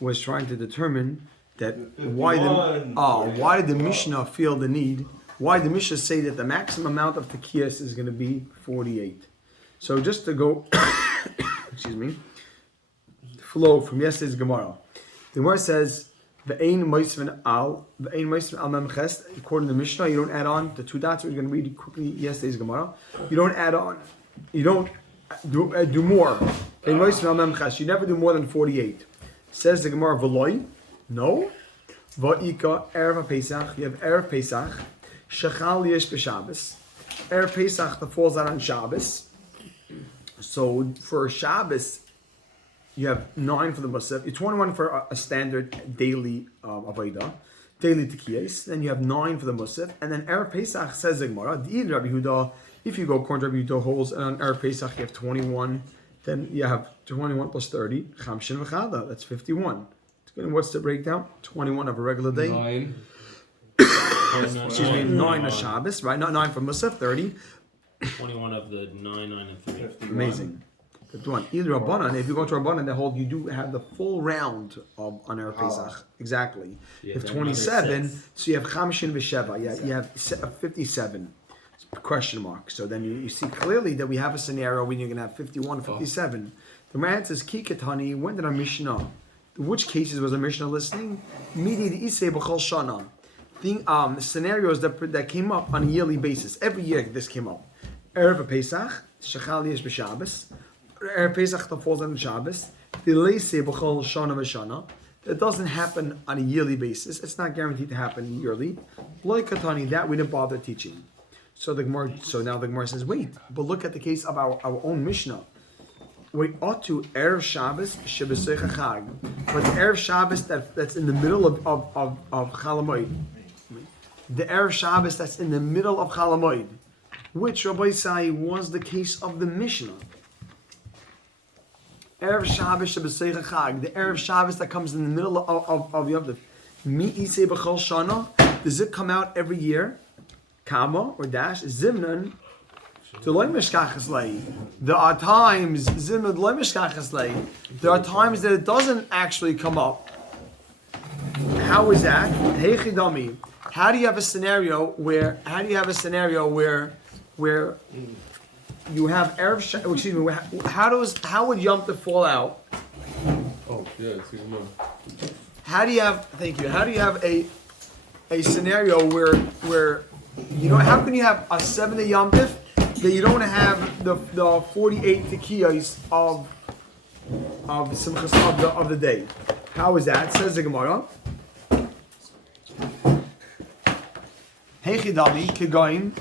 was trying to determine that why did the Mishnah feel the need? Why did the Mishnah say that the maximum amount of tekiyas is going to be 48? So just to go, excuse me, flow from yesterday's Gemara. The Gemara says, "Ve'ein moisven al memchest." According to the Mishnah, you don't add on the two dots. We're going to read quickly yesterday's Gemara. You don't add on. You don't do more. Ve'ein moisven al memchest. You never do more than 48. Says the Gemara, "V'loi." No. Va'ika erev Pesach. You have erev Pesach. Shechal yesh b'Shabbos. Erev Pesach that falls out on Shabbos. So for Shabbos, you have 9 for the Musaf. You're 21 for a standard daily Avodah, daily Tekiyas. Then you have 9 for the Musaf. And then Erev Pesach says the Gemara, D'id Rabbi Yehuda, if you go according to Rabbi Yehuda holds, and on Erev Pesach you have 21, then you have 21 plus 30, Chamshin V'chada, that's 51. And what's the breakdown? 21 of a regular day. 9. Excuse me, 9 of Shabbos, right? Not 9 for Musaf, 30. 21 of the 9, 9, and 3. 51. Amazing. Good one. Either Rabbanan, if you go to Rabbanan, they hold you do have the full round of on Erev Pesach. Exactly. You have 27, so you have Chamshin V'Sheva. Yeah, you have 57. Question mark. So then you see clearly that we have a scenario when you're going to have 51, 57. The man says, Kikatani, when did our Mishnah? Which cases was the Mishnah listening? Midi the Isei B'chol Shana. Scenarios that came up on a yearly basis. Every year this came up. Erev Pesach, Shechal Yesh B'Shabbos. Erev Pesach that falls on Shabbos. The Leisei B'chol Shana V'Shana. That doesn't happen on a yearly basis. It's not guaranteed to happen yearly. Loi Katani, that we didn't bother teaching. So now the Gemara says, wait, but look at the case of our own Mishnah. We ought to Erev Shabbos Shebeseicha Chag, but the Erev Shabbos that's in the middle of Chol Hamoed, the Erev Shabbos that's in the middle of Chol Hamoed, which Rabbi Sai was the case of the Mishnah. Erev Shabbos Shebeseicha Chag, the Erev Shabbos that comes in the middle of Yom Tov. Mi Isei B'chol Shana, does it come out every year? Kama or dash Zimnan. There are times there are times that it doesn't actually come up. How is that? How do you have a scenario where you have Erev Shabbos? Excuse me. How would Yom Tov fall out? Oh yeah, excuse me. How do you have? Thank you. How do you have a scenario where you know? How can you have a 7-day Yom Tov that you don't have the 48 tekiyos of Simchas of the day? How is that? Says the Gemara. Hechidami kegoin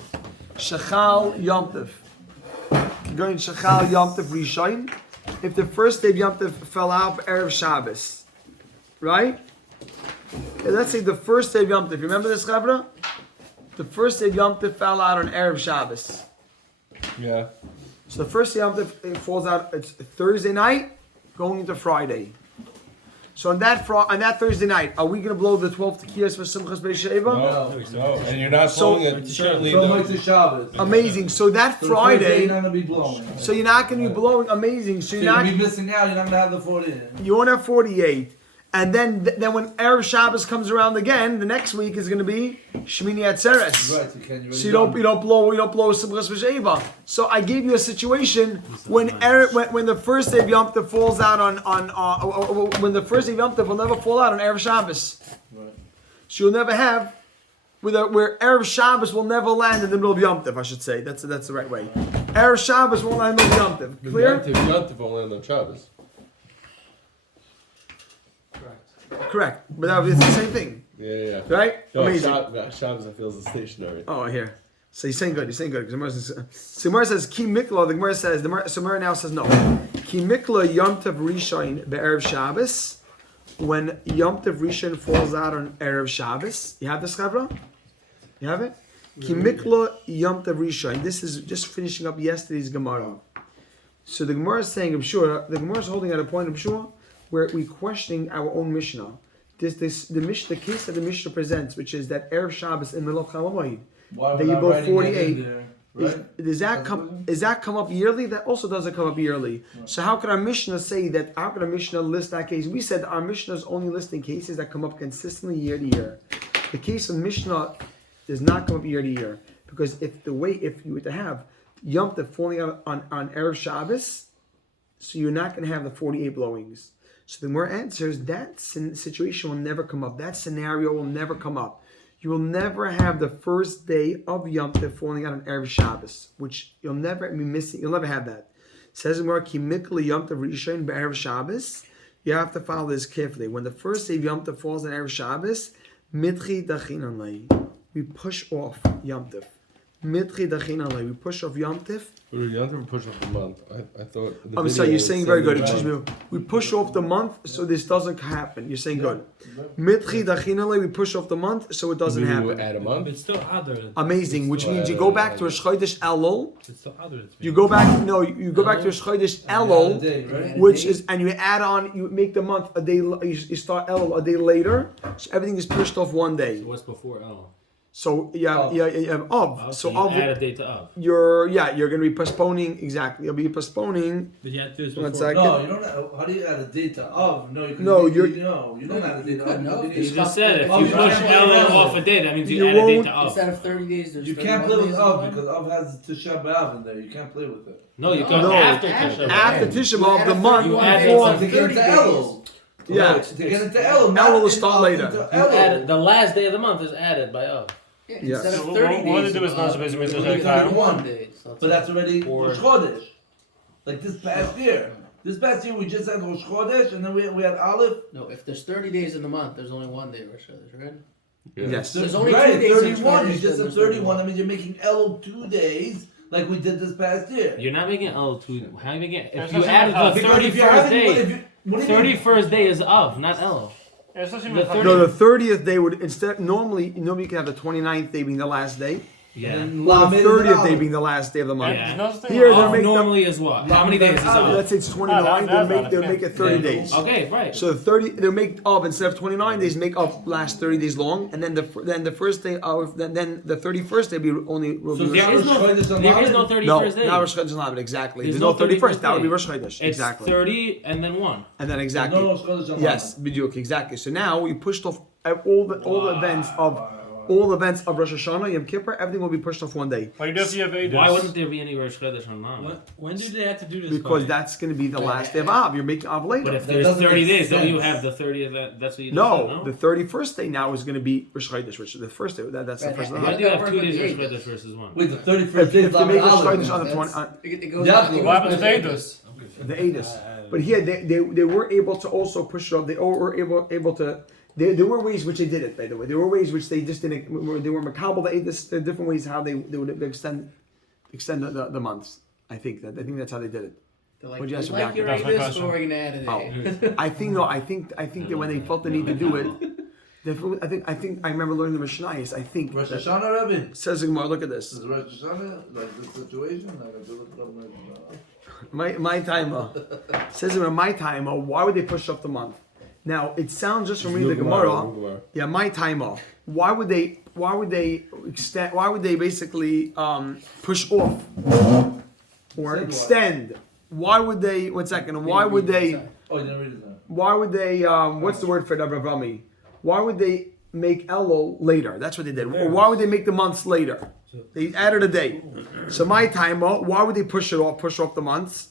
shechal Yom Tov. Kegoin shechal Yom Tov Rishon. If the first day of Yom Tov fell out Erev Shabbos, right? Okay, let's say the first day of Yom Tov. Remember this, Chavra? The first day of Yom Tov fell out on Erev Shabbos. Yeah. So the first day Yom Tov it falls out. It's Thursday night, going into Friday. So on that Thursday night, are we going to blow the 12 tekiyas for Simchas Beis Sheva? No. And you're not blowing it certainly. To Shabbos. Amazing. So that Friday, you're not going to be blowing. So you're not going to be blowing. Amazing. So you're not going to be missing out. You're not going to have the 48. You won't have 48. And then when Erev Shabbos comes around again, the next week is going to be Shmini Atzeres. Right, so you don't blow Simchas B'Sheva. So I gave you a situation when the first day of Yom Tov falls out when the first day of Yom Tov will never fall out on Erev Shabbos. Right. So you'll never have where Erev Shabbos will never land in the middle of Yom Tov. I should say that's the right way. Erev Shabbos won't land in the middle of Yom Tov. Clear? Yom Tov won't land on Shabbos. Correct, but that was the same thing. Yeah. Right? No, amazing. Shabbos I feel is stationary. Oh, here. So you're saying good. Because the Gemara says Ki Mikla. The Gemara now says no. Ki Mikla Yom Tov Rishon be'erev Shabbos. When Yom Tov Rishon falls out on erev Shabbos, you have this, Chavra? You have it? Ki Mikla Yom Tov Rishon. This is just finishing up yesterday's Gemara. So the Gemara is saying, I'm sure the Gemara is holding at a point, I'm sure, where we're questioning our own Mishnah. The case that the Mishnah presents, which is that Erev Shabbos in the middle of Chol Hamoed, that you blow 48. Does that come up yearly? That also doesn't come up yearly. So how could our Mishnah say that? How could our Mishnah list that case? We said our Mishnah is only listing cases that come up consistently year to year. The case of Mishnah does not come up year to year, because if you were to have Yom Tov falling out on Erev Shabbos, so you're not going to have the 48 blowings. So the more answers, that situation will never come up. That scenario will never come up. You will never have the first day of Yom Tov falling out on Erev Shabbos, which you'll never be missing. You'll never have that. It says in Ki Mikli Yom Tov Rishon Be'erev Shabbos. You have to follow this carefully. When the first day of Yom Tov falls on Erev Shabbos, Mitchi Dachin Alei. We push off Yom Tov. Mitchi Dachin Alei. We push off Yom Tov. Yom Tov push off the month. I thought. I'm sorry, you're saying very good. Excuse me. We push off the month so this doesn't happen. You're saying good. Mitchi Dachin Alei. We push off the month so it doesn't happen. Add a month. It's still other. Amazing. Which means you go back to Rosh Chodesh Elul. It's still other. You go back. No, you go back to Rosh Chodesh Elul, which is, and you add on. You make the month a day. You start Elul a day later. So everything is pushed off one day. So what's before L? So you have Av. So you Av, add a date to Av. you're going to be postponing exactly. You'll be postponing. But you have to do this One before. second. No, you don't have, how do you add a date of? No, you can No, you you're- don't add a date of. You just said if Oh, you you push can't L play with off L. a date, that means You you add a date won't- to Av. Instead of 30 days, there's You 31 can't play with days in Av one. because Av has Tisha B'Av in there. You can't play with it. No, you go No. after After. Tisha B'Av. After Tisha B'Av, the add month You 31 add days on on to get 30 into days. Elul. Yeah. To get into Elul. Elul will start later. The last day of the month is added by Av. Yeah, Yes. instead So of 30 what days. they do is not supposed to be it's like 31 days. But that's already Or- Rosh Chodesh. Like this past year. This past year we just had Rosh Chodesh and then we had Aleph. No, if there's 30 days in the month, there's only one day Rosh Chodesh, right? Yes. There's only right, 2 days in 31. You Chodesh, just then said there's 31. That means you're making Elul 2 days like we did this past year. You're not making L two. How are you making? If There's you nothing add like the that. Because if you're 31st having, day, if you, what do you mean? 31st day is Av, not L. Yeah, it's not The even 30 No, the 30th day would instead normally you can have the 29th day being the last day, Yeah. or the 30th day being the last day of the month. Yeah. Here they're Av making normally is what? How many days is Av? Let's say it's 29. They'll make it 30 Yeah. days. Okay, right. So the 30 they'll make Av instead of 29 days make Av last 30 days long, and then the first day of then the 31st day will So be There Rosh is no Chodesh on there is no Lamed? 31st day. not Rosh Chodesh Lamed, exactly. There's There's no no 31st. 31st That would be day. Rosh Chodesh. It's Exactly. 30 and then 1. And then exactly. No Rosh Chodesh on Yes, B'diuk, exactly. So now we pushed off all the events of Rosh Hashanah, Yom Kippur. Everything will be pushed off one day Like if you have Eidos. Why wouldn't there be any Rosh Chodesh on Lam? When do they have to do this? because by? that's going to be the last day of Av. You're making Av later. But if That there's doesn't 30 make days, don't you sense. have the 30th? That's what you just No, said, the 31st day now is going to be Rosh Chodesh, which is the first day. That's the Right, first yeah. day. Why do you have That 2 work days with Rosh the Chodesh versus 1? Wait, the 31st day If is they make Rosh Lamed Chodesh on the That's- 20, it goes Yeah, up to what What happened to the Eidos? the Eidos. But here they were able to also push it off. They were able to. There were ways which they did it. By the way, there were ways which they just didn't. They were makabel the Eidos. There are different ways how they would extend the months. I think that's how they did it. They're like, What'd you ask we me like back? your That's my Eidos, question. but we're gonna add a day. I think that when they felt the need to do it, I think I remember learning the Mishnayos. I think Rosh that- Hashanah, Rebbe. says the Gemara. Look at this. Is Rosh Hashanah like this situation? Like I do look up Rosh Hashanah. My timer says in my timer. Why would they push up the month? Now it sounds just from reading the Gemara. Yeah, my timer. Why would they extend? Why would they basically push off or Said what? extend? Why would they? 1 second. Why would they? Oh, you didn't read it now. Why would they? What's the word for Avrami? Why would they make Elul later? That's what they did. Or why would they make the months later? They added a day. So my timer. Why would they push off the months?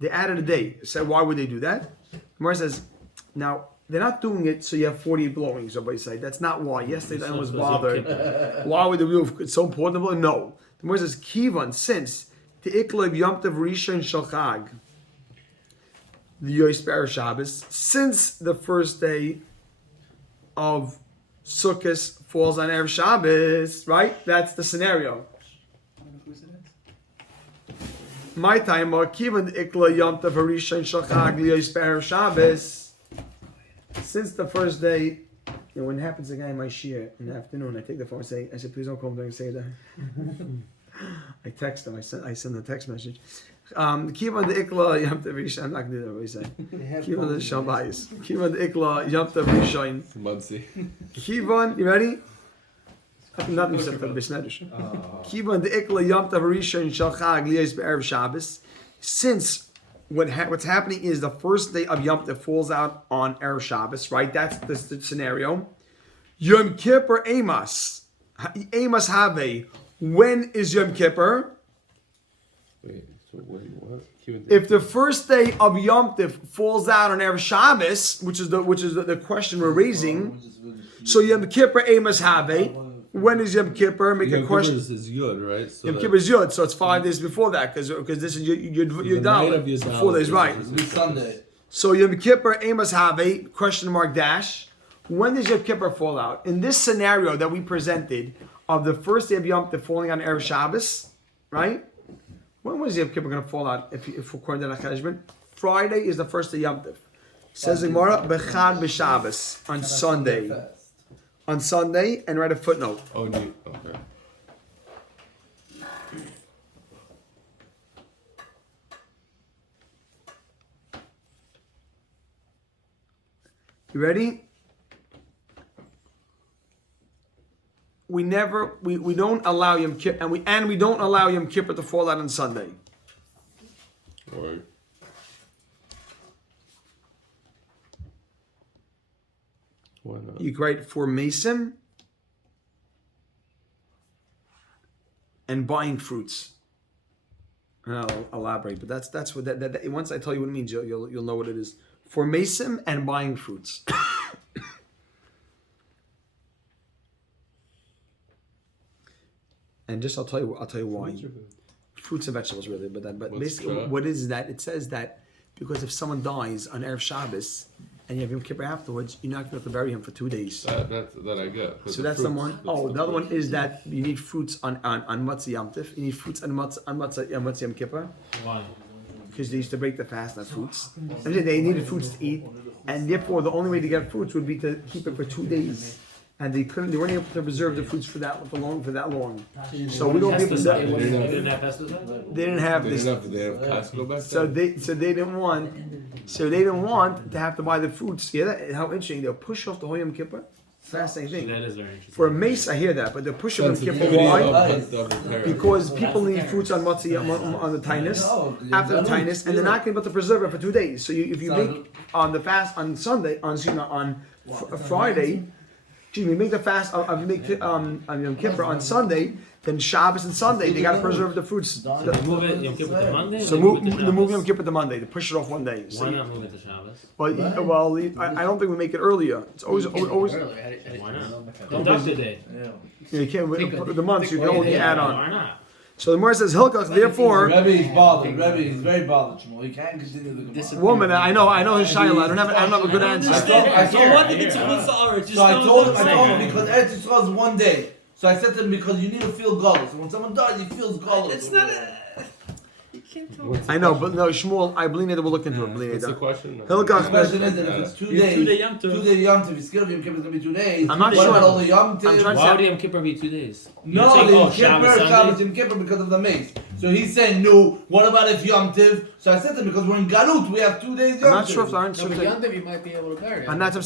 They added a day. So why would they do that? Gemara says, now they're not doing it so you have 48 blowings. Somebody say that's not why. Yesterday I was bothered. Why would they do it? It's so important. No. The Gemara says, Kivan, since the Iklev Yom Tov Rishon Shalchag, the Yosper Shabbos, since the first day of Sukkot falls on Erev Shabbos, right? That's the scenario. My time, Kivan Ikla Yom Tov Rishon Shalchag Yosper Shabbos. Since the first day, when it happens, a guy in my shir in the afternoon, I take the phone and say, please don't call him during Seder. I text him. I send a text message. Kivan the Ikla Yom Tov Rishon. I'm not going to do that. What you say? Kivan the Shabbayis. Kivan the Ikla Yom Tov Rishon. Muncie. Kivan, you ready? Not Masechta Besnedish. Kivan the Ikla Yom Tov Rishon Shel Chag Liyos Be'erev Shabbos. Since what's happening is the first day of Yom Tov falls out on Erev Shabbos, right? That's the scenario. Yom Kippur Amos. Amos Have. When is Yom Kippur? Wait, so what? If the first day of Yom Tov falls out on Erev Shabbos, which is the question we're raising, so Yom Kippur Amos Have. When is Yom Kippur? Make a question. Yom Kippur is Yud, right? So Yom Kippur is Yud, so it's 5 days before that, because this is Yud Dalet. 4 days, right? It's Sunday. So Yom Kippur Amos Have question mark dash. When does Yom Kippur fall out? In this scenario that we presented of the first day of Yom Tov falling on Erev Shabbos, right? When was Yom Kippur going to fall out? If according to the Cheshbon, Friday is the first day of Yom Tov. Says the Gemara, Bechad b'Shabbos on Sunday. On Sunday, and write a footnote. Oh, okay. You ready? We don't allow Yom Kippur, and we don't allow Yom Kippur to fall out on Sunday. Right. Why not? You write for Mason and buying fruits. And I'll elaborate, but that's what that once I tell you what it means, you'll know what it is. For Mason and buying fruits. And just I'll tell you why. Fruits and vegetables, really, but basically, what is that? It says that because if someone dies on Erev Shabbos and you have Yom Kippur afterwards, you're not going to have to bury him for 2 days. That I get. So that's the one. Oh, the other one is that you need fruits on Matzah Yom Tov. You need fruits on Matzah Yom Kippur. Why? Because they used to break the fast on fruits. I mean, they needed fruits to eat, and therefore the only way to get fruits would be to keep it for 2 days. And they weren't able to preserve the fruits for that long. So we don't give them that. They didn't have pesticide? They didn't have this. They have Costco back So then? they didn't want to have to buy the fruits. Yeah, how interesting. They'll push off the whole Yom Kippur. Fascinating thing. That is very interesting. For a mace, I hear that, but they're pushing Yom Kippur. Why? Because people need fruits on Matzah on the Tainus, after the Tainus, and they're not going to be able to preserve it for 2 days. So if you make on the fast on Sunday, on Friday. Excuse me, make the fast. You make on Yom Kippur on Sunday. Then Shabbos and Sunday, they got to preserve the fruits. Move it Yom Kippur to Monday? So move Yom Kippur to Monday. To push it off 1 day. Why not move it to Shabbos? Well, I don't think we make it earlier. It's always. Why not? Deduct the day. You can't the months. You can only add on. Why not? So the Gemara says Hilkach. Therefore, Rebbe is bothered. Rebbe is very bothered. Shmuel, you can't continue the Gemara. woman. I know his shayla. I don't have a good answer. So what did So I told him because Eretz Yisrael is 1 day. So I said to him because you need to feel galus. And when someone dies, he feels galus. It's not you can't tell me. I know, but no, Shmuel. I believe that we'll look into it. What's the question? Hilkach. The question is that if it's 2 days, 2 day Yom Tov. 2 day Yom Tov, he's scared of Yom Kippur, it's going to be 2 days. I'm not what sure. about all the Yom Tov? I'm trying to Why would Yom Kippur be 2 days? No, You're the saying, Yom Kippur, Shabbos, Shabbos, Yom Kippur because of the mace. So he's saying, no, what about if Yom Tov? So I said to him, because we're in Galut, we have 2 days Yom Tov. I'm not sure if I'm No, but Yom Tov you might be able to bury. I'm not sure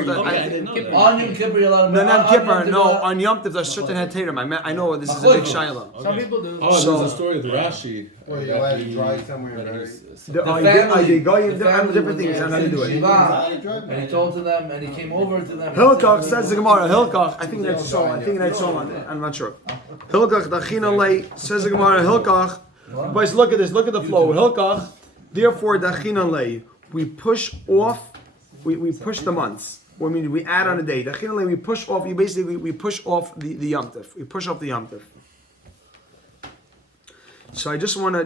if that. Okay, I didn't know that. On Yom Kippur, you're allowed to No, not on Yom Kippur. Tov, No, you're allowed- on Yom Tov there's certain heterim. I know this is a big shayla. Some people do. Oh, So- there's a story with Rashi. Or you're allowed to drive somewhere and bury. They go in different things. I know how to do it. Shiva, and he told to them, and he came over to them. Hilkach says the Gemara. Hilkach, I think that's so. I'm not sure. Hilkach dachina lei says the Gemara. Hilkach, boys, look at this. Look at the flow. Hilkach, therefore dachina lei. We push off. We push the months. I mean, we add on a day. Dachina lei. We push off. We push off the Yom Tov. We push off the Yom Tov. So I just want to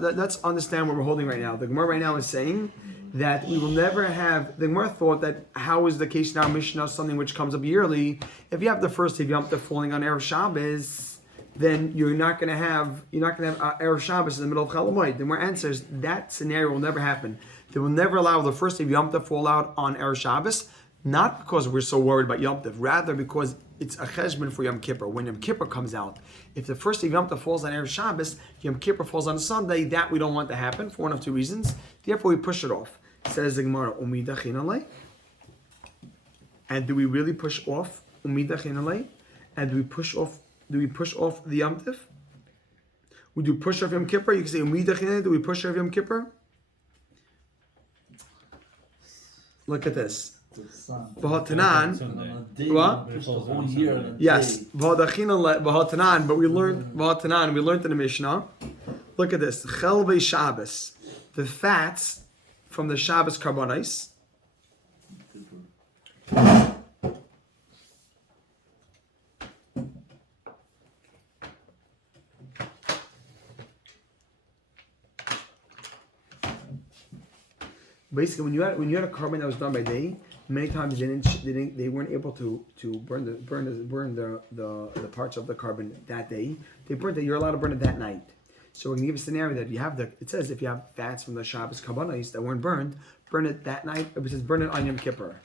let's understand what we're holding right now. The Gemara right now is saying that we will never have. The Gemara thought that how is the case now Mishnah something which comes up yearly? If you have the first day of Yom Tov falling on Erev Shabbos, then you're not going to have Erev Shabbos in the middle of Chalamoid. The Gemara answers that scenario will never happen. They will never allow the first day of Yom Tov fall out on Erev Shabbos, not because we're so worried about Yom Tov, rather because it's a cheshbon for Yom Kippur. When Yom Kippur comes out, if the first day of Yom Tov falls on Erev Shabbos, Yom Kippur falls on a Sunday, that we don't want to happen for one of two reasons. Therefore, we push it off. Says the Gemara, Umidachin alei. And do we really push off Umidachin alei? And do we push off the Yom Tif? Would you push off Yom Kippur? You can say Umidachine. Do we push off Yom Kippur? Look at this. V'hatanan. What? Yes. V'hatanan. But we learned V'hatanan. We learned in the Mishnah. Look at this. Chelvei Shabbos. The fats from the Shabbos karbonis. Basically, when you had a carbon that was done by day, many times they weren't able to burn the parts of the carbon that day. They burned it. You're allowed to burn it that night. So we can give a scenario that it says if you have fats from the Shabbos karbonos that weren't burned, burn it that night. It says burn it on Yom Kippur.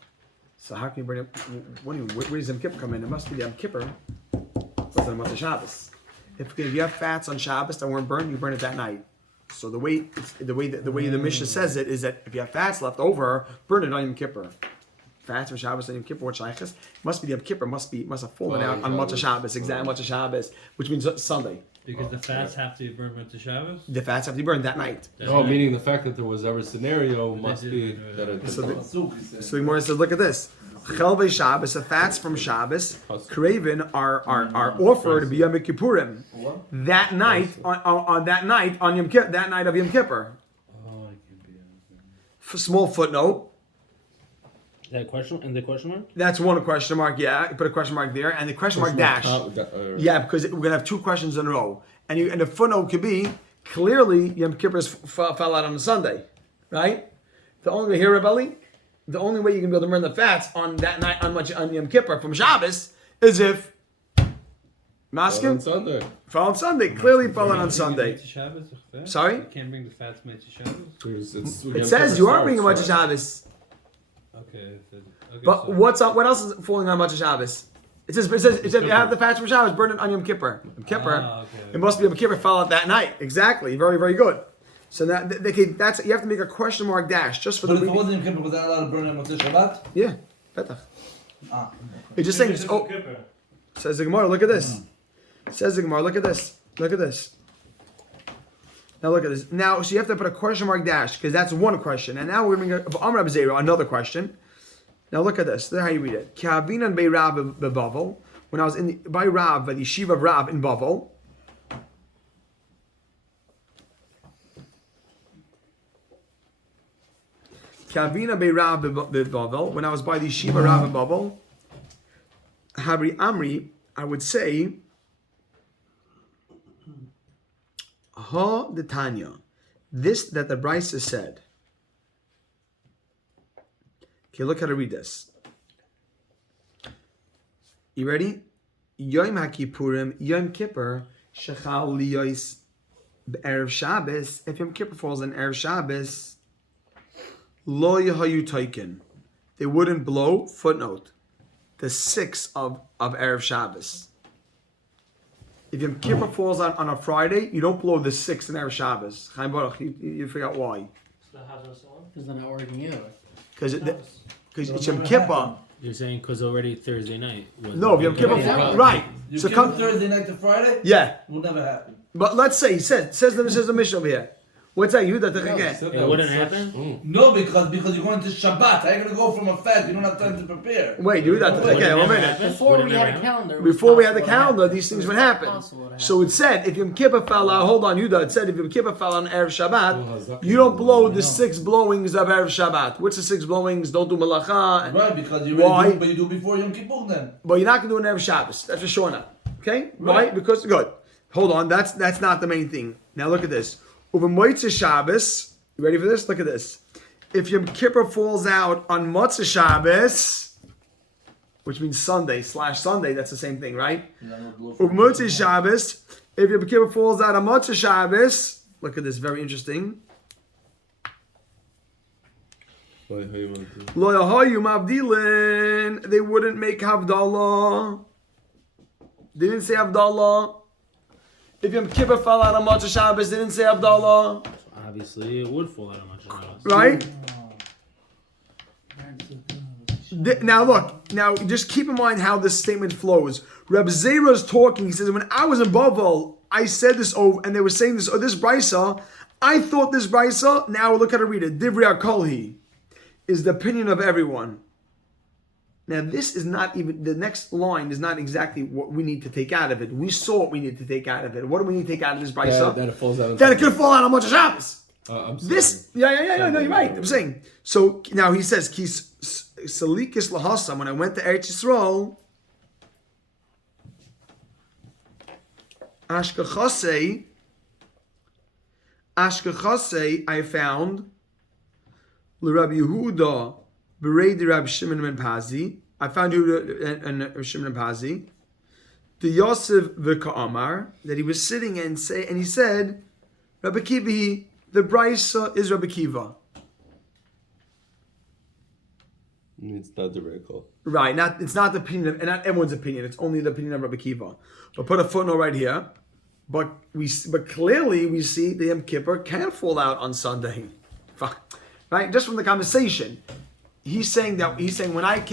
So how can you burn it? Where does Yom Kippur come in? It must be Yom Kippur. What's the month of Shabbos? If you have fats on Shabbos that weren't burned, you burn it that night. So the way the Mishnah says it is that if you have fats left over, burn it on Yom Kippur. Fats from Shabbos on Yom Kippur, what shaykhs? Must be Yom Kippur. Must have fallen out on Motzei Shabbos, exactly Motzei Shabbos, which means Sunday. Because the fats have to be burned Motzei Shabbos? The fats have to be burned that night. Meaning the fact that there was ever a scenario must be that it. So the Gemara says, look at this. Chelvei Shabbos, the fats from Shabbos, Craven are offered to be Yom Kippurim that night on that night on Yom Kippur, that night of Yom Kippur. Oh, it can be. Small footnote. That question and the question mark? That's one question mark. Yeah, you put a question mark there, and the question mark dash. Yeah, because we're gonna have two questions in a row, and the footnote could be clearly Yom Kippur fell out on a Sunday, right? The only way here, Rebelli. The only way you can be able to burn the fats on that night on Yom Kippur from Shabbos is if Maskim fell on Sunday. Clearly fell on Sunday. Sorry? You can't bring the fats Motzei Shabbos? It says you are bringing Motzei Shabbos. Okay. But what else is falling on Motzei Shabbos? It says if you have the fats from Shabbos, burn it on Yom Kippur. Yom Kippur. It must be Yom Kippur fell out that night. Exactly. Very, very good. So that's you have to make a question mark dash just for but the. But if it wasn't Yom Kippur, was that allowed to burn on Motzei Shabbat? Yeah, betach. It's just saying. Says the Gemara. Look at this. Says the Gemara. Look at this. Look at this. Now look at this. Now, so you have to put a question mark dash because that's one question, and now we're going to Amar Abzera another question. Now look at this. This is how you read it. Ka'avinan bei Rav beBavel. When I was by Rav, by the yeshiva of Rav in Bavel. Kavina bei Rav beBavel. When I was by the yeshiva Rav in Bavel, Habri Amri, I would say, Ha the Tanya, this that the Brisa said. Okay, look how to read this. You ready? Yom HaKippurim, Yom Kippur, Shechal Liyos Erev Shabbos. If Yom Kippur falls on Erev Shabbos, Lo Yehayu Taikin. They wouldn't blow, footnote, the 6th of Erev Shabbos. If Yom Kippur falls on a Friday, you don't blow the 6th in Erev Shabbos. Chaim Baruch, you figure out why. Because they're not working out. Because it's Yom Kippur. You're saying because already Thursday night was. No, Yom Kippur, right. You So come Thursday night to Friday? Yeah. Will never happen. But let's say, says the Mishnah over here. What's that? You that It wouldn't happen? No, because you're going to Shabbat. How are you going to go from a fast? You don't have time to prepare. Wait, you that okay, one minute. Before we had a calendar. Before we had the calendar, these things would happen. So it said, if Yom Kippur fell out, hold on, Yudah, it said, if Yom Kippur fell on Erev Shabbat, you don't blow the 6 blowings of Erev Shabbat. What's the 6 blowings? Don't do Malacha. Right, because you Why? but you do before Yom Kippur then. But you're not going to do an Erev Shabbos. That's for sure not. Okay? Why? Because, good. Hold on, that's not the main thing. Now look at this. Over Motzei Shabbos, you ready for this? Look at this. If Yom Kippur falls out on Motzei Shabbos, which means Sunday/Sunday, that's the same thing, right? Over Motzei Shabbos, if Yom Kippur falls out on Motzei Shabbos, look at this, very interesting. Lo yahayu mavdilin, they wouldn't make Havdalah. They didn't say Havdalah. If Yom Kippur fell out on Motzei Shabbos, they didn't say Havdalah. Obviously, it would fall out of Motzei Shabbos. Right? Now look, now just keep in mind how this statement flows. Reb Zera is talking. He says, when I was in Bavel, I said this over, and they were saying this. Oh, this brisa, I thought this brisa. Now look how to read it. Divrei Kolhi is the opinion of everyone. Now this is not even, the next line is not exactly what we need to take out of it. We saw what we need to take out of it. What do we need to take out of this brisa? That it falls out. That it could fall out on Motzei Shabbos. I'm sorry. This, yeah, no, you're right. I'm saying. So now he says, Kis Salikis Lahasam, when I went to Eretz Yisrael, Ashkechase, I found L'Rabbi Yehuda, Berei Rabbi Shimon ben Pazi. I found Yehuda and Shimon ben Pazi. The Yosef v'Ka'amar, that he was sitting and he said, Rabbi Kiva, the brisa is Rabbi Kiva. It's not the record. Right, it's not the opinion of, and not everyone's opinion. It's only the opinion of Rabbi Kiva. But put a footnote right here. But clearly we see the Yom Kippur can fall out on Sunday, right? Just from the conversation, he's saying when I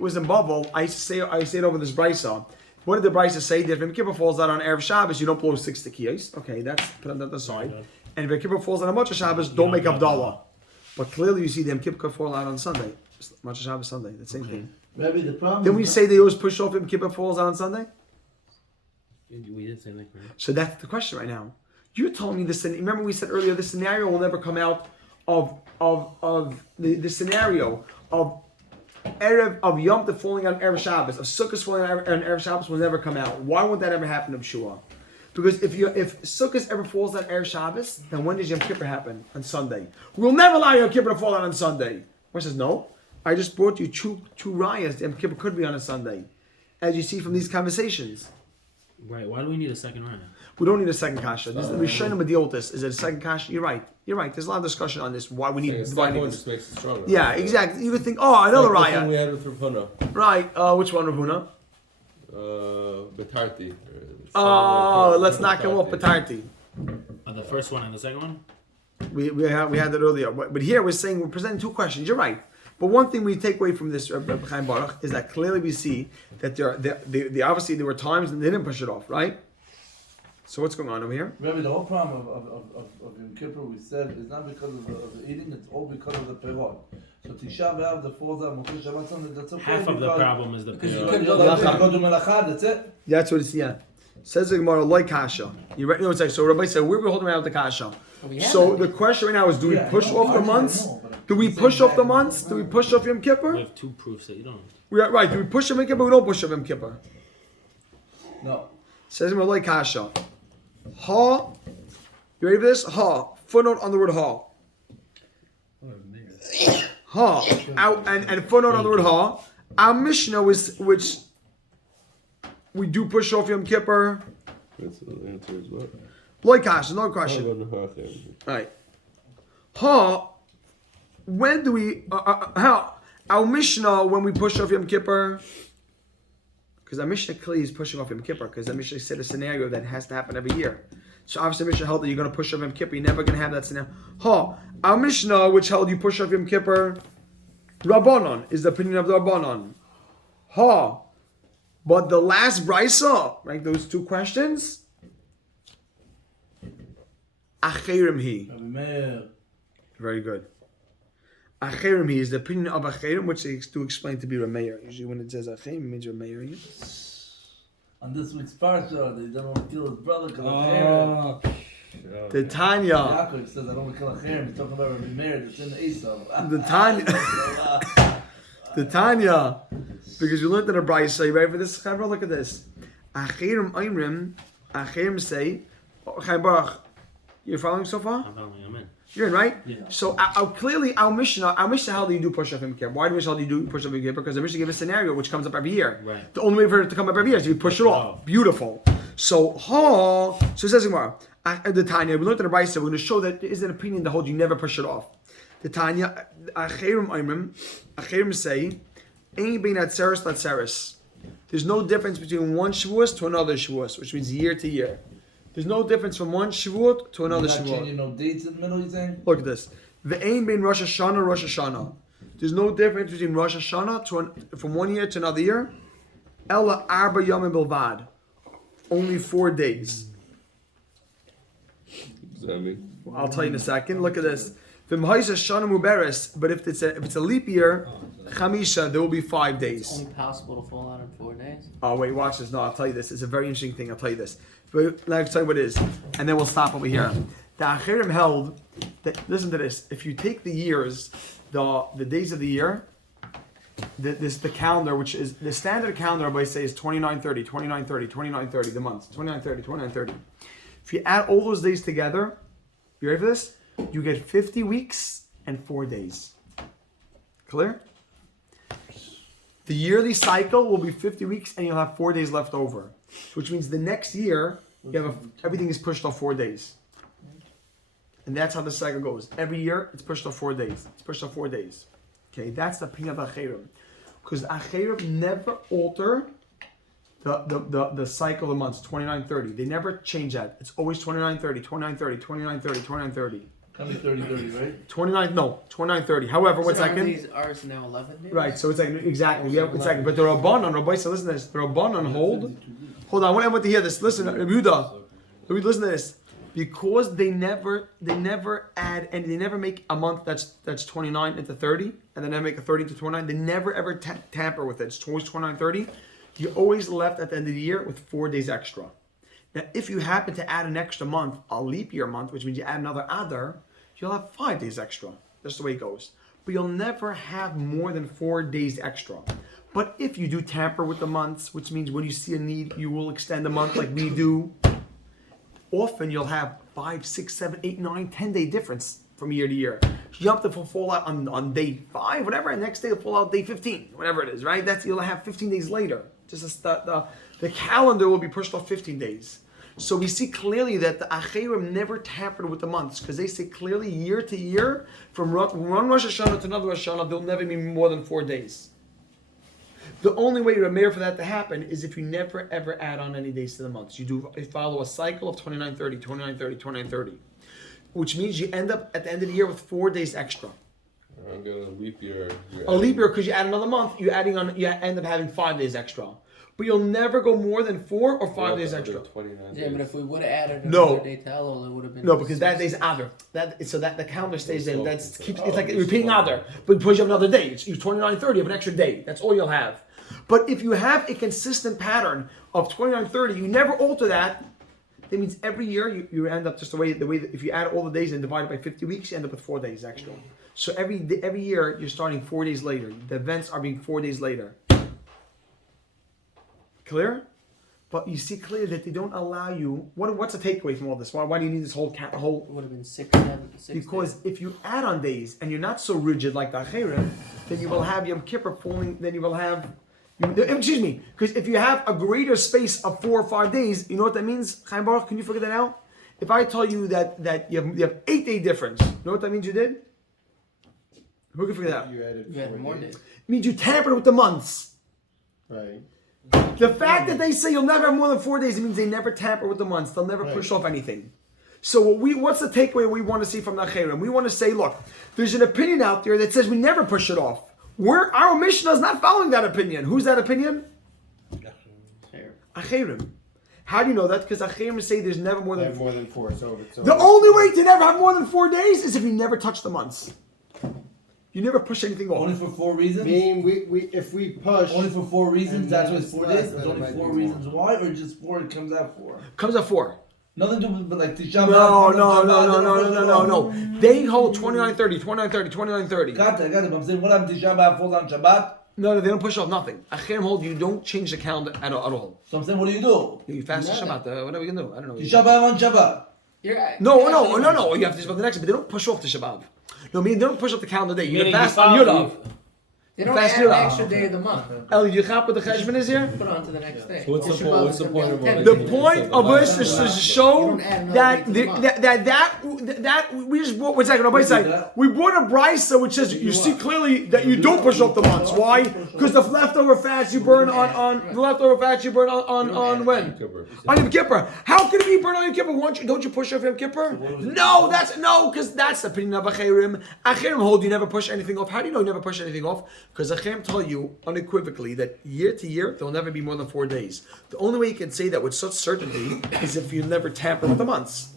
was in Bavel, I said over this brisa. What did the brisa say? That if Yom Kippur falls out on Erev Shabbos, you don't blow 6 tekiyos. Okay, that's put on the side. And if Yom Kippur falls out on Motzei Shabbos, don't make Havdalah. But clearly you see the Yom Kippur could fall out on Sunday. Motzei Shabbos Sunday, the same thing. Maybe the problem. Then we say they always push off Yom Kippur falls out on Sunday. We did say that, right? So that's the question right now. You're telling me this. Remember, we said earlier, the scenario will never come out of the scenario of Erev of Yom Tov falling on Erev Shabbos, of Sukkot falling on Erev Shabbos will never come out. Why won't that ever happen of Shua? Because if Sukkot ever falls on Erev Shabbos, then when does Yom Kippur happen? On Sunday. We'll never allow Yom Kippur to fall out on Sunday. One says no. I just brought you two rayas. Yom Kippur could be on a Sunday, as you see from these conversations. Right. Why do we need a second raya? We don't need a second kasha. This is Rishonim with the oldest. Is it a second kasha? You're right. There's a lot of discussion on this. Why we need dividing one just makes it stronger. Yeah, exactly. You would think, another Like the raya. thing we had with Ravuna. Right. Which one, Ravuna? Betarti. Let's knock him off Betarti. The first one and the second one? We had that earlier. But here we're presenting two questions. You're right. But one thing we take away from this, Rabbi Chaim Baruch, is that clearly we see that obviously there were times and they didn't push it off, right? So what's going on over here? Rabbi, the whole problem of Yom Kippur, we said, is not because of the eating, it's all because of the perot. So Tisha B'Av, the fourth of Motzei Shabbat Sunday, that's okay. Half of the problem is the because you period. can go to Melachah, that's it. That's what it's, yeah. Says the Gemara, like kasha. You right? No, it's like, so Rabbi said, we're holding around with the kasha. So the question right now is, do we push off the months? Do we push off the months? Do we push off Yom Kippur? We have two proofs that you don't. Right. Do we push Yom Kippur? We don't push Yom Kippur. No. Says the Gemara, like kasha. Ha. You ready for this? Ha. Footnote on the word ha. Ha. And footnote on the word ha. Our Mishnah which we do push off Yom Kippur. That's the answer as well. Like kasha, no question. Right. Ha. When do we? How? Our Mishnah when we push off Yom Kippur. Because our Mishnah clearly is pushing off Yom Kippur. Because our Mishnah said a scenario that has to happen every year. So obviously Mishnah held that you're going to push off Yom Kippur. You're never going to have that scenario. Our Mishnah which held you push off Yom Kippur. Rabbanon is the opinion of the Rabbanon. But the last brisa, right? Those two questions. Acherim hi. Very good. Acherim hi is the opinion of Acherim, which they do explain to be Rameir. Usually when it says Acherim, it means Rameir. On this week's parsha, they don't want to kill his brother because of Acherim. The Tanya. Yaakov says, I don't want to kill Acherim. He's talking about Rabbi Meir, that's in Esau. The Tanya. The Tanya. Because you learned in a brisa. You ready for this? Look at this. Acherim Oimrim. Acherim say, Chaim Baruch, you're following so far? I'm following. I'm in. You're in, right? Yeah. So clearly our Mishnah, how do you do push off Yom Kippur? Why do you do push off Yom Kippur? Because the Mishnah gave a scenario which comes up every year. Right. The only way for it to come up every year is if you push it off. Beautiful. So it says tomorrow. The Tanya, we learned in the Brisa, we're going to show that there is an opinion that holds you never push it off. The Tanya, Acherim say, Ein bein atzeres latzeres. There's no difference between one Shavuos to another Shavuos, which means year to year. There's no difference from one Shavuot to another You're not Shavuot. changing no dates in the middle, you saying? Look at this. Ve'ein bein Rosh Hashanah, Rosh Hashanah. There's no difference between Rosh Hashanah from one year to another year. Ella Arba Yomim Bilvad. Only 4 days. I'll tell you in a second. Look at this. But if it's a leap year, Chamisha, there will be 5 days. It's only possible to fall out in 4 days. Oh wait, watch this. No, I'll tell you this. It's a very interesting thing. I'll tell you this. But let me tell you what it is, and then we'll stop over here. The Acherim held that. Listen to this. If you take the years, the days of the year, the calendar, which is the standard calendar, everybody says 2930, 2930, 2930, the months, 2930, 2930. If you add all those days together, you ready for this? You get 50 weeks and 4 days. Clear? The yearly cycle will be 50 weeks and you'll have 4 days left over. Which means the next year, everything is pushed off 4 days. And that's how the cycle goes. Every year, it's pushed off 4 days. It's pushed off 4 days. Okay, that's the opinion of Acherim. Because Acherim never alter the cycle of months, 2930. They never change that. It's always 2930, 2930, 2930, 2930. Can be 30, right? 2930. However, one second. Ours now 11 days? Right, so it's like, exactly, yeah, exactly. But the Rabbanon, so listen to this. The Rabbanon hold on, I want to hear this. Listen, Yehuda, listen to this. Because they never add, and they never make a month that's 29 into 30, and then they make a 30 to 29. They never ever tamper with it. It's always 29, 30. You're always left at the end of the year with 4 days extra. Now, if you happen to add an extra month, a leap year month, which means you add another Adar, you'll have 5 days extra. That's the way it goes. But you'll never have more than 4 days extra. But if you do tamper with the months, which means when you see a need, you will extend a month like we do, often you'll have 5, 6, 7, 8, 9, 10 day difference from year to year. Yom Tov will fall out on day 5, whatever, and next day will fall out day 15, whatever it is, right? You'll have 15 days later. Just the calendar will be pushed off 15 days. So we see clearly that the Acherim never tampered with the months because they say clearly year to year, from one Rosh Hashanah to another Rosh Hashanah, there'll never be more than 4 days. The only way you're a for that to happen is if you never ever add on any days to the months. You follow a cycle of 2930, 2930, 2930, which means you end up at the end of the year with 4 days extra. I'm gonna leap year. A leap year, because you add another month, you end up having 5 days extra. But you'll never go more than 4 or 5 days extra. Yeah, but if we would have added another day to Elul, it would have been... No, because that day's Adar. So that the calendar stays in. It's like repeating Adar. But because you have another day. You're 29:30, you have an extra day. That's all you'll have. But if you have a consistent pattern of 29:30, you never alter that. That means every year you end up just the way that if you add all the days and divide it by 50 weeks, you end up with 4 days extra. So every year you're starting 4 days later. The events are being 4 days later. Clear? But you see clearly that they don't allow you. What's the takeaway from all this? Why do you need this whole? It would have been 6 Because days. if you add on days and you're not so rigid like the Acherim, then you will have Yom Kippur falling. Then you will have. Excuse me. Because if you have a greater space of 4 or 5 days, you know what that means? Chaim Baruch, can you figure that out? If I tell you that you have 8 day difference, you know what that means? You did. Who can figure that out? You added more days. It means you tampered with the months. Right. The fact that they say you'll never have more than 4 days, it means they never tamper with the months. They'll never push off anything. So what's the takeaway we want to see from the Acherim? We want to say, look, there's an opinion out there that says we never push it off. Our Mishnah is not following that opinion. Who's that opinion? Acherim. How do you know that? Because Acherim say there's never more than 4. So the only way to never have more than 4 days is if you never touch the months. You never push anything off. Only for 4 reasons? Meaning if we push Only for 4 reasons, that's why it's 4 days? then There's it only might 4 be reasons more. why, or just 4 it comes out 4? Comes at 4. Nothing to do with like Tisha B'Av. No. They hold 29:30, 29:30, 29:30. Got it. But I'm saying, what happened Tisha B'Av falls on Shabbat? No, they don't push off nothing. Acherim hold you don't change the calendar at all. So I'm saying, what do you do? You fast Shabbat. What are we gonna do? I don't know. Tisha B'Av on Shabbat. No. You have to Shabbat the next, but they don't push off the Shabbat. No, I mean they don't push off the calendar day. You Meaning fast you on follow- Yud Av. They don't Fast add year. an extra day of the month. Ellie, you cop what the cheshbon is here? Put on to the next day. So what's the Tisha point- B'Av what's is the gonna point be of on all 10 The that? days. point of this is to show You don't add another that day to the month. that we just brought. One second, no, wait a second. We brought a brisa which says you see clearly that you don't push off the months. Why? Because the leftover fats you burn on the leftover fats you burn on when? On Yom Kippur. How can it be burned on Yom Kippur? Don't you push off Yom Kippur? No, because that's the opinion of Achirim. Achirim hold you never push anything off. How do you know you never push anything off? Because Achirim tell you unequivocally that year to year there will never be more than 4 days. The only way you can say that with such certainty is if you never tamper with the months.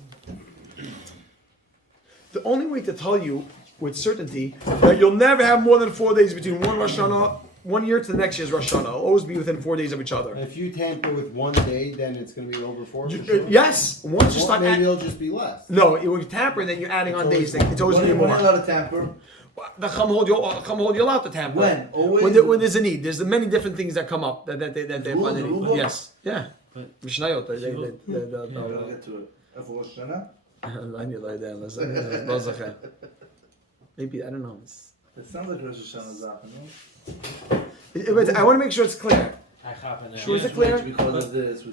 The only way to tell you with certainty that you'll never have more than 4 days between one Rosh Hashanah, 1 year to the next year's Rosh Hashanah. It'll always be within 4 days of each other. If you tamper with 1 day, then it's going to be over 4. For sure. Yes, once you start Maybe adding. it'll just be less. No, it will tamper, then you're adding on days. It's always When going to be you're more. allowed to tamper, The Chum hold you allowed to tamper. When? Always? When there's a need. There's many different things that come up that they find a need. Rule? Yes. Yeah. But- Mishnayot. I'll get to it. For Rosh Hashanah? Maybe, I don't know. It sounds like Rosh Hashanah Zach, no? I want to make sure it's clear. I hop in there. Sure, is it clear? Because of this.